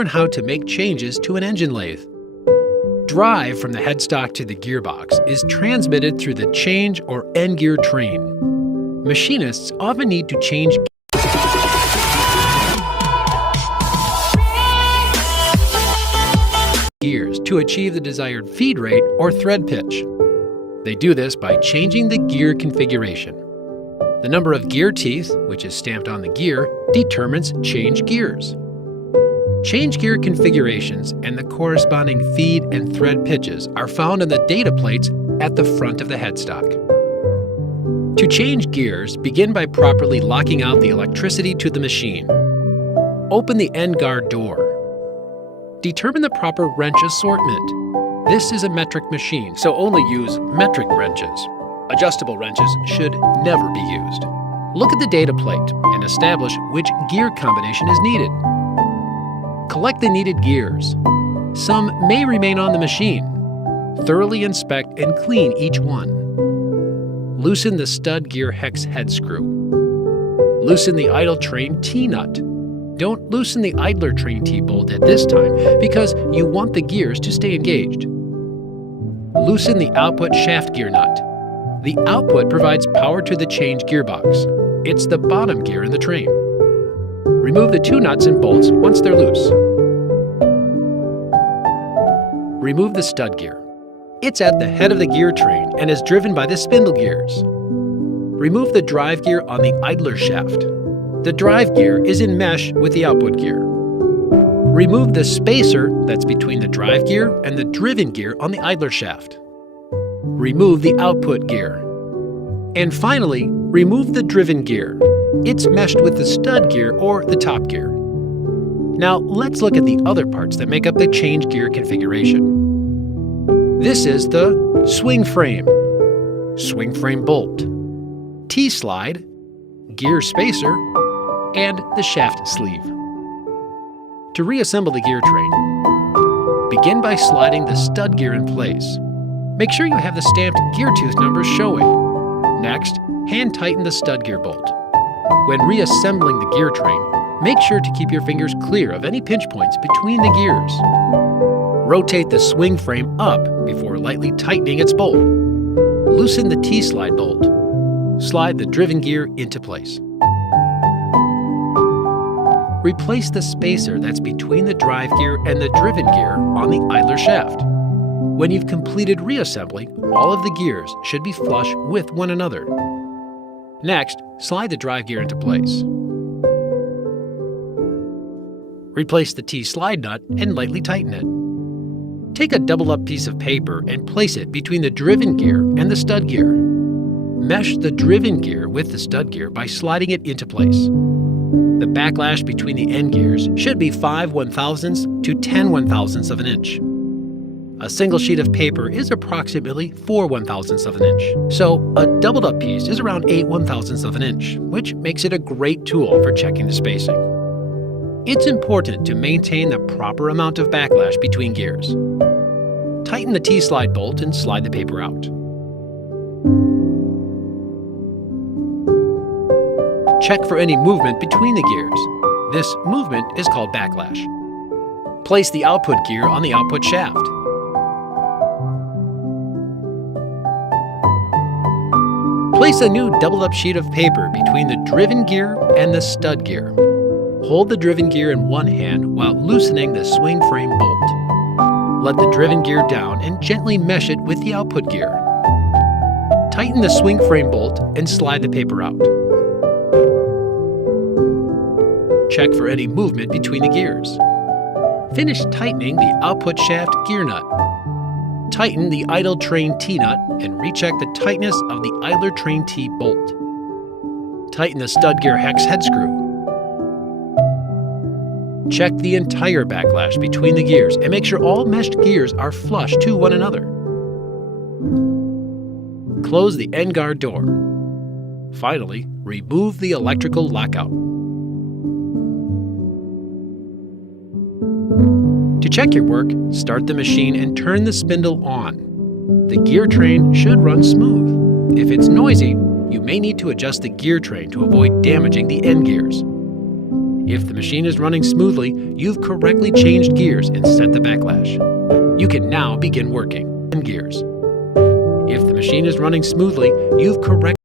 Learn how to make changes to an engine lathe. Drive from the headstock to the gearbox is transmitted through the change or end gear train. Machinists often need to change gears to achieve the desired feed rate or thread pitch. They do this by changing the gear configuration. The number of gear teeth, which is stamped on the gear, determines change gears. Change gear configurations and the corresponding feed and thread pitches are found on the data plates at the front of the headstock. To change gears, begin by properly locking out the electricity to the machine. Open the end guard door. Determine the proper wrench assortment. This is a metric machine, so only use metric wrenches. Adjustable wrenches should never be used. Look at the data plate and establish which gear combination is needed. Collect the needed gears. Some may remain on the machine. Thoroughly inspect and clean each one. Loosen the stud gear hex head screw. Loosen the idle train T-nut. Don't loosen the idler train T-bolt at this time because you want the gears to stay engaged. Loosen the output shaft gear nut. The output provides power to the change gearbox. It's the bottom gear in the train. Remove the two nuts and bolts once they're loose. Remove the stud gear. It's at the head of the gear train and is driven by the spindle gears. Remove the drive gear on the idler shaft. The drive gear is in mesh with the output gear. Remove the spacer that's between the drive gear and the driven gear on the idler shaft. Remove the output gear. And finally, remove the driven gear. It's meshed with the stud gear or the top gear. Now let's look at the other parts that make up the change gear configuration. This is the swing frame bolt, T-slide, gear spacer, and the shaft sleeve. To reassemble the gear train, begin by sliding the stud gear in place. Make sure you have the stamped gear tooth numbers showing. Next, hand tighten the stud gear bolt. When reassembling the gear train, make sure to keep your fingers clear of any pinch points between the gears. Rotate the swing frame up before lightly tightening its bolt. Loosen the T-slide bolt. Slide the driven gear into place. Replace the spacer that's between the drive gear and the driven gear on the idler shaft. When you've completed reassembly, all of the gears should be flush with one another. Next, slide the drive gear into place. Replace the T-slide nut and lightly tighten it. Take a double-up piece of paper and place it between the driven gear and the stud gear. Mesh the driven gear with the stud gear by sliding it into place. The backlash between the end gears should be 5 1/1000ths to 10 1/1000ths of an inch. A single sheet of paper is approximately 4 1/1000ths of an inch, so a doubled up piece is around 8 1/1000ths of an inch, which makes it a great tool for checking the spacing. It's important to maintain the proper amount of backlash between gears. Tighten the T-slide bolt and slide the paper out. Check for any movement between the gears. This movement is called backlash. Place the output gear on the output shaft. Place a new doubled-up sheet of paper between the driven gear and the stud gear. Hold the driven gear in one hand while loosening the swing frame bolt. Let the driven gear down and gently mesh it with the output gear. Tighten the swing frame bolt and slide the paper out. Check for any movement between the gears. Finish tightening the output shaft gear nut. Tighten the idle train T-nut and recheck the tightness of the idler train T bolt. Tighten the stud gear hex head screw. Check the entire backlash between the gears and make sure all meshed gears are flush to one another. Close the end guard door. Finally, remove the electrical lockout. To check your work, start the machine and turn the spindle on. The gear train should run smooth. If it's noisy, you may need to adjust the gear train to avoid damaging the end gears. If the machine is running smoothly, you've correctly changed gears and set the backlash. You can now begin working in gears. If the machine is running smoothly, you've correctly